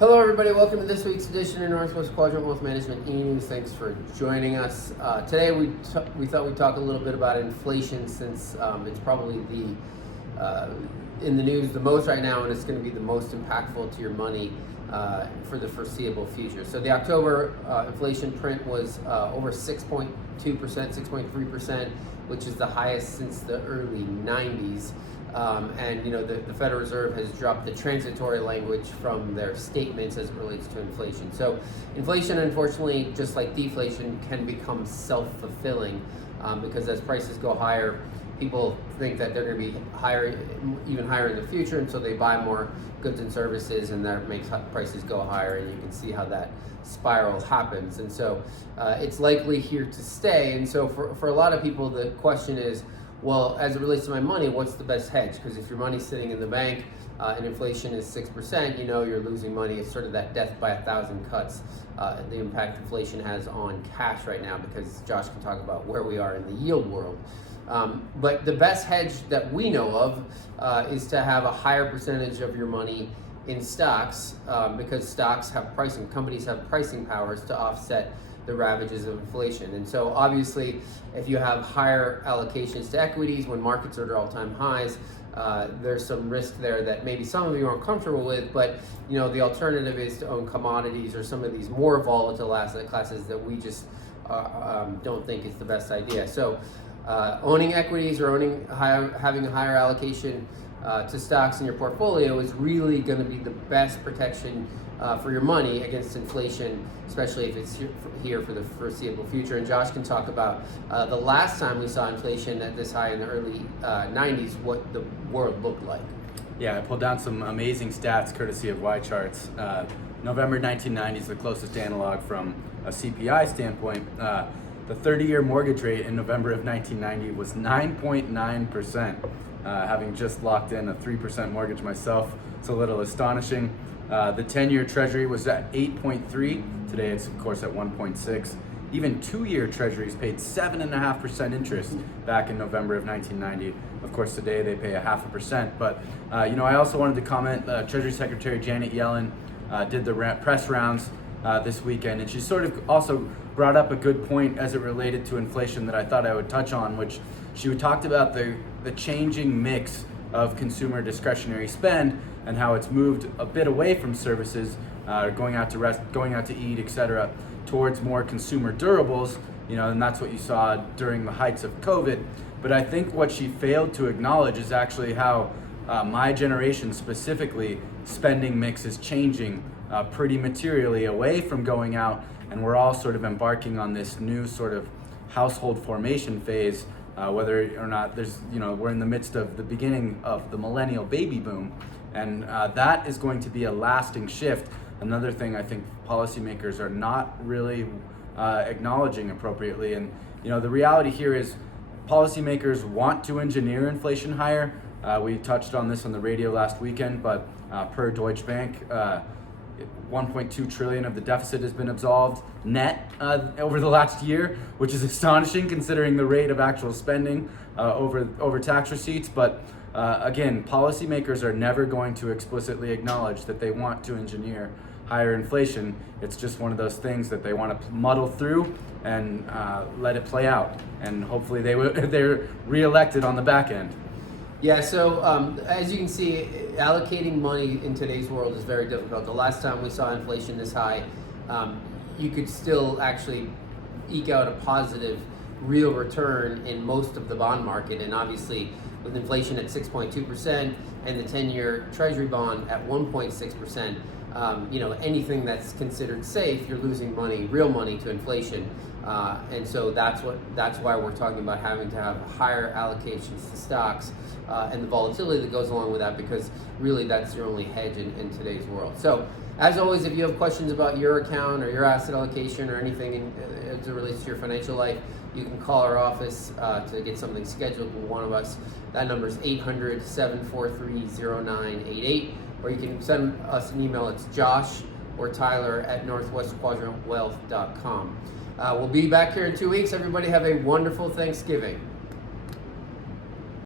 Hello everybody, welcome to this week's edition of Northwest Quadrant Wealth Management E-News. Thanks for joining us. Today we thought we'd talk a little bit about inflation since it's probably in the news the most right now, and it's going to be the most impactful to your money for the foreseeable future. So the October inflation print was over 6.2%, 6.3%, which is the highest since the early 90s. And the Federal Reserve has dropped the transitory language from their statements as it relates to inflation. So inflation, unfortunately, just like deflation, can become self-fulfilling because as prices go higher, people think that they're going to be higher, even higher in the future, and so they buy more goods and services, and that makes prices go higher, and you can see how that spiral happens. And so it's likely here to stay. And so for a lot of people, the question is, well, as it relates to my money, what's the best hedge? Because if your money's sitting in the bank and inflation is 6%, you're losing money. It's sort of that death by 1,000 cuts, the impact inflation has on cash right now, because Josh can talk about where we are in the yield world. But the best hedge that we know of is to have a higher percentage of your money in stocks, because stocks have pricing, companies have pricing powers to offset the ravages of inflation. And so obviously, if you have higher allocations to equities when markets are at all-time highs, there's some risk there that maybe some of you aren't comfortable with, but the alternative is to own commodities or some of these more volatile asset classes that we just don't think is the best idea. So owning equities or having a higher allocation to stocks in your portfolio is really going to be the best protection for your money against inflation, especially if it's here for the foreseeable future. And Josh can talk about the last time we saw inflation at this high in the early 90s, what the world looked like. Yeah, I pulled down some amazing stats courtesy of Y Charts. November 1990 is the closest analog from a CPI standpoint. The 30-year mortgage rate in November of 1990 was 9.9%. Having just locked in a 3% mortgage myself, it's a little astonishing. The 10-year treasury was at 8.3. Today it's of course at 1.6. Even 2-year treasuries paid 7.5% interest back in November of 1990. Of course today they pay 0.5%. But I also wanted to comment, Treasury Secretary Janet Yellen did the press rounds this weekend, and she sort of also brought up a good point as it related to inflation that I thought I would touch on, which she talked about the changing mix of consumer discretionary spend and how it's moved a bit away from services, going out to rest, going out to eat, etc., towards more consumer durables, and that's what you saw during the heights of COVID. But I think what she failed to acknowledge is actually how my generation specifically spending mix is changing pretty materially away from going out, and we're all sort of embarking on this new sort of household formation phase, whether or not we're in the midst of the beginning of the millennial baby boom, and that is going to be a lasting shift. Another thing I think policymakers are not really acknowledging appropriately, and the reality here is policymakers want to engineer inflation higher. We touched on this on the radio last weekend, but per Deutsche Bank, 1.2 trillion of the deficit has been absolved net over the last year, which is astonishing considering the rate of actual spending over tax receipts. But again, policymakers are never going to explicitly acknowledge that they want to engineer higher inflation. It's just one of those things that they want to muddle through and let it play out, and hopefully they're reelected on the back end. Yeah, so as you can see, allocating money in today's world is very difficult. The last time we saw inflation this high, you could still actually eke out a positive real return in most of the bond market. And obviously, with inflation at 6.2% and the 10-year treasury bond at 1.6%, anything that's considered safe, you're losing money, real money, to inflation. And so that's why we're talking about having to have higher allocations to stocks and the volatility that goes along with that, because really that's your only hedge in today's world. So as always, if you have questions about your account or your asset allocation or anything as it relates to your financial life, you can call our office to get something scheduled with one of us. That number is 800-743-0988, or you can send us an email. It's Josh or Tyler at northwestquadrantwealth.com. We'll be back here in 2 weeks. Everybody have a wonderful Thanksgiving.